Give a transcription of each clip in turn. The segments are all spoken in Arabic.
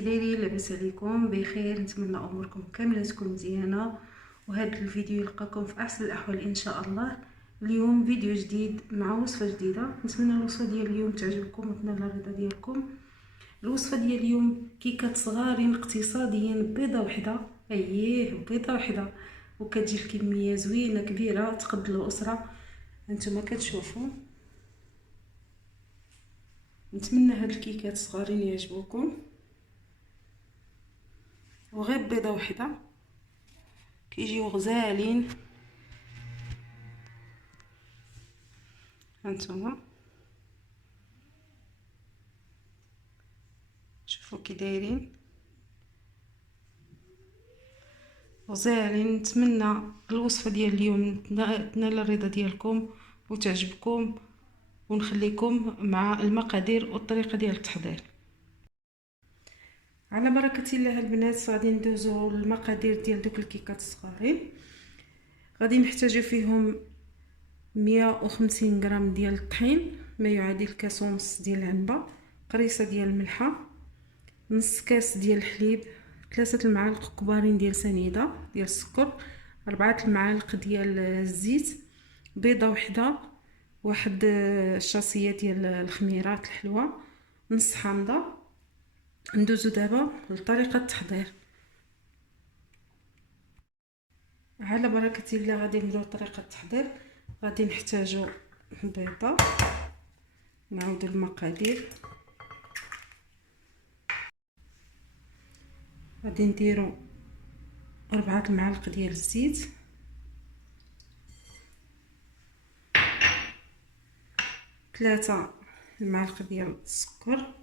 كي دايرين؟ لاباس عليكم؟ بخير، نتمنى اموركم كامله تكون مزيانه، وهذا الفيديو يلقاكم في احسن الاحوال ان شاء الله. اليوم فيديو جديد مع وصفه جديده، نتمنى الوصفه ديال اليوم تعجبكم وتنال الرضا ديالكم. الوصفه ديال اليوم كيكات صغارين اقتصاديين، بيضه وحده، بيضه وحده، وكتجي في كميه زوينه كبيره تقد الاسره. هانتوما كتشوفوا، نتمنى هاد الكيكات صغارين يعجبوكم، وغير بيضه وحده كيجيو غزالين. هانتوما شوفوا كي دايرين غزالين. نتمنى الوصفه ديال اليوم تنال الرضا ديالكم وتعجبكم، ونخليكم مع المقادير والطريقه ديال التحضير. على بركه الله البنات، غادي ندوزو المقادير ديال دوك الكيكات الصغارين. غادي نحتاجو فيهم 150 غرام ديال الطحين، ما يعادل كاس ونص ديال العنبه، قريصه ديال الملحه، نص كاس ديال الحليب، 3 المعالق كبارين ديال سنيده ديال السكر، 4 المعالق ديال الزيت، بيضه وحده، واحد الشاصيه ديال الخميرات الحلوه، نص حامضه. ندوزو دابا لطريقه التحضير. على بركه الله غادي نبداو طريقه التحضير. غادي نحتاجو بيضه، نعاودو المقادير. غادي نديرو 4 المعالق ديال الزيت، 3 المعالق ديال السكر،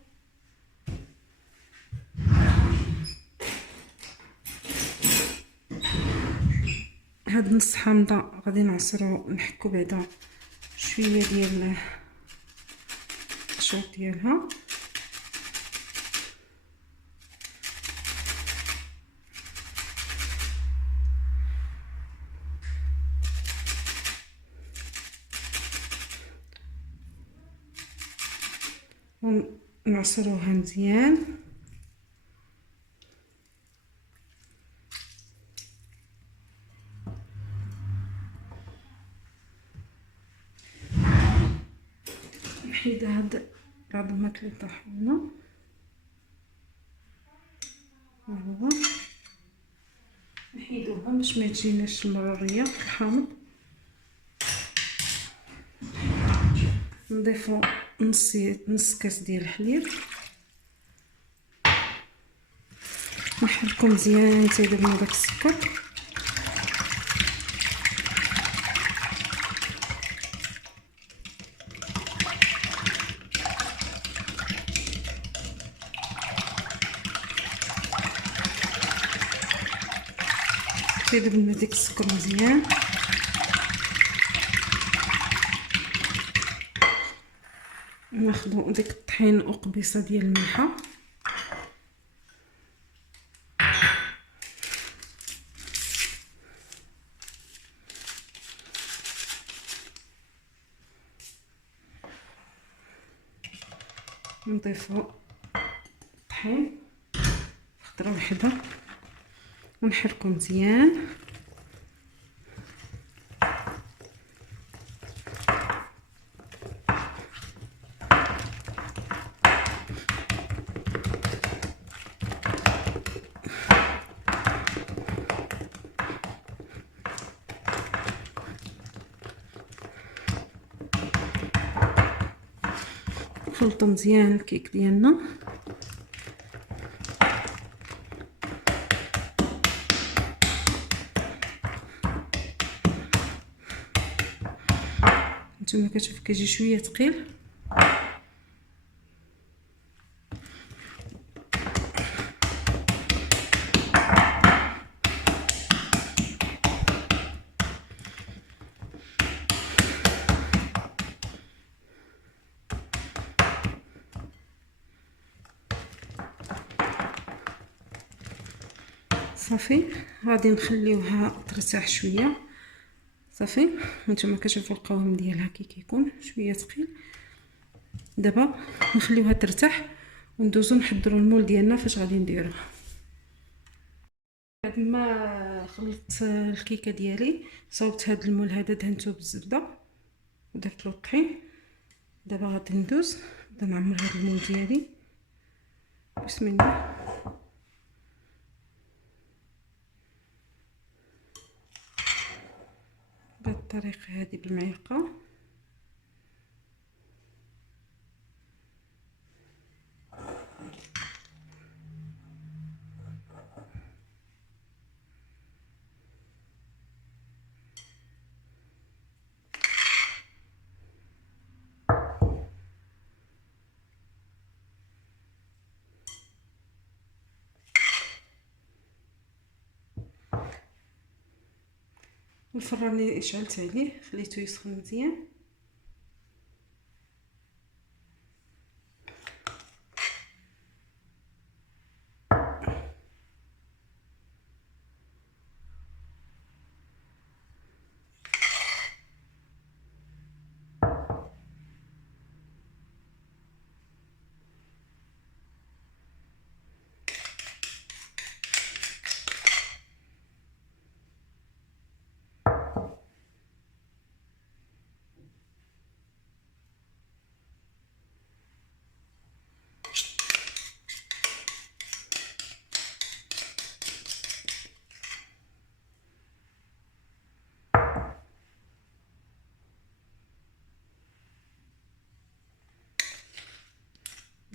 هاد نص حامضه غادي نعصرو نحكو بعدا شويه ديال الشوط ديالها، ونعصروها مزيان. نحيد هاد العظمات اللي طاحوا لنا، هو نحيدوهم باش ما تجيناش المروريه في الحامض. نضيفو نص كاس ديال الحليب، نحركو مزيان حتى يذوب داك السكر. يذوب لنا ديك السكر مزيان. ناخدو ديك الطحين وقبيصه ديال الملحه، نضيفو الطحين خضره وحده، ونحركو مزيان. نخلطو مزيان الكيك ديالنا. نتوما كتشوفوا كيجي شويه ثقيل، صافي. غادي نخليوها ترتاح شويه. صافي، نتوما كتشوفوا القوام ديالها كي كيكون شويه ثقيل. دابا نخليوها ترتاح وندوزو نحضروا المول ديالنا فاش غادي نديروه. بعد ما خلطت الكيكه ديالي صوبت هذا المول هذا دهنته بالزبده ودرت له الطحين. دابا غادي ندوز نبدا نعمر هذا المول ديالي. بسم الله. بهذه الطريقه هذه بالمعلقه. الفران اللي شعلت عليه خليته يسخن مزيان.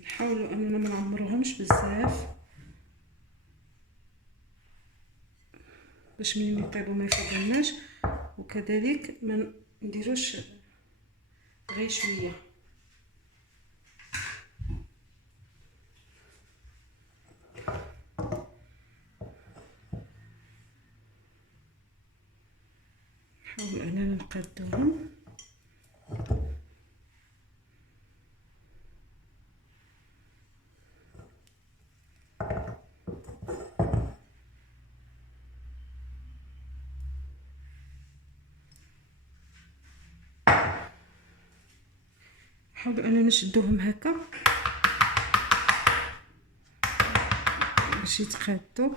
نحاولوا اننا ما نعمروهمش بزاف باش ملي يطيبوا ما يفضلناش، وكذلك ما نديروش غير شويه. نحاول اننا نقادوهم. نحاولوا اننا نشدوهم هكا باش يتقادوا.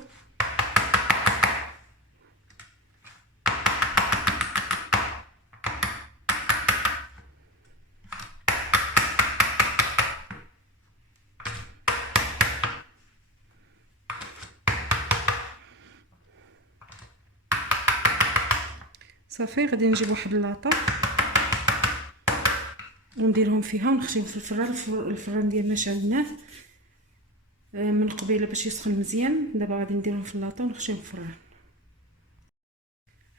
صافي غادي نجيب واحد اللاطه ونديرهم فيها ونخشيهم في الفران. الفران ديالنا شعلناه من قبيله باش يسخن مزيان. دابا غادي نديرهم في اللاطه ونخشيهم في الفران.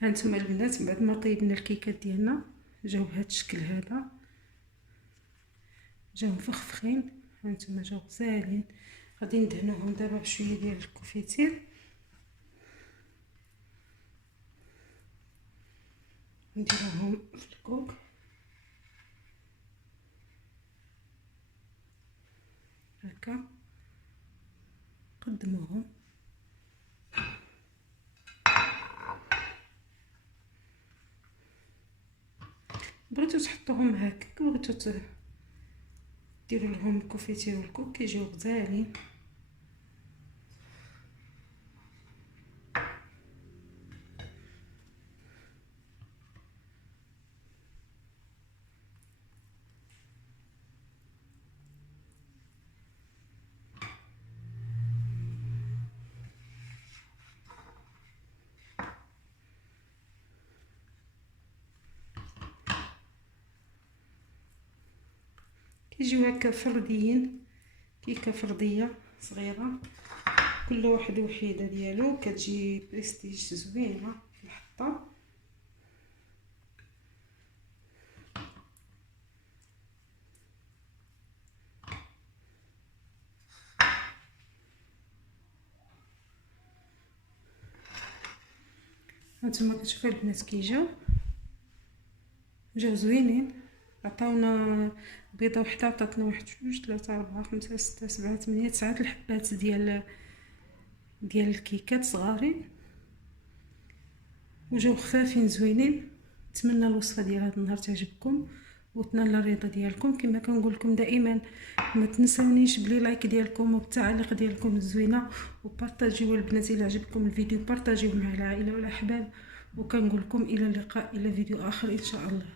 هانتوما البنات بعد ما طيبنا الكيكات ديالنا جاو بهذا الشكل هذا، جاو مفخفخين. هانتوما جاو غزالين. غادي ندهنوهم دابا بشويه ديال الكونفيتير. نديروهم في الكوك هكا. قدموهم. بغيتو تحطوهم هكاك، بغيتو ديروا لهم الكونفيتير والكوك كيجيو غزالين. كيجيو هكا فرديين، كيكه فرديه صغيره كل واحد وحيده ديالو، كتجي بريستيج زوينه في الحطه. هانتوما كتشوفوا البنات كيجاو زوينين. عطاونا بيضه وحده، عطاتنا 1 2 3 4 5 6 7 8 9 الحبات ديال الكيكات صغارين، وجاو خفافين زوينين. نتمنى الوصفه ديال هذا النهار تعجبكم، وتنال الرضا ديالكم. كما كنقول لكم دائما ما تنسونيش بلي لايك ديالكم وبالتعليق ديالكم الزوينه، وبارطاجيو البنات الى عجبكم الفيديو، بارطاجيوه مع العائله والاحباب. وكنقول لكم الى اللقاء الى فيديو اخر ان شاء الله.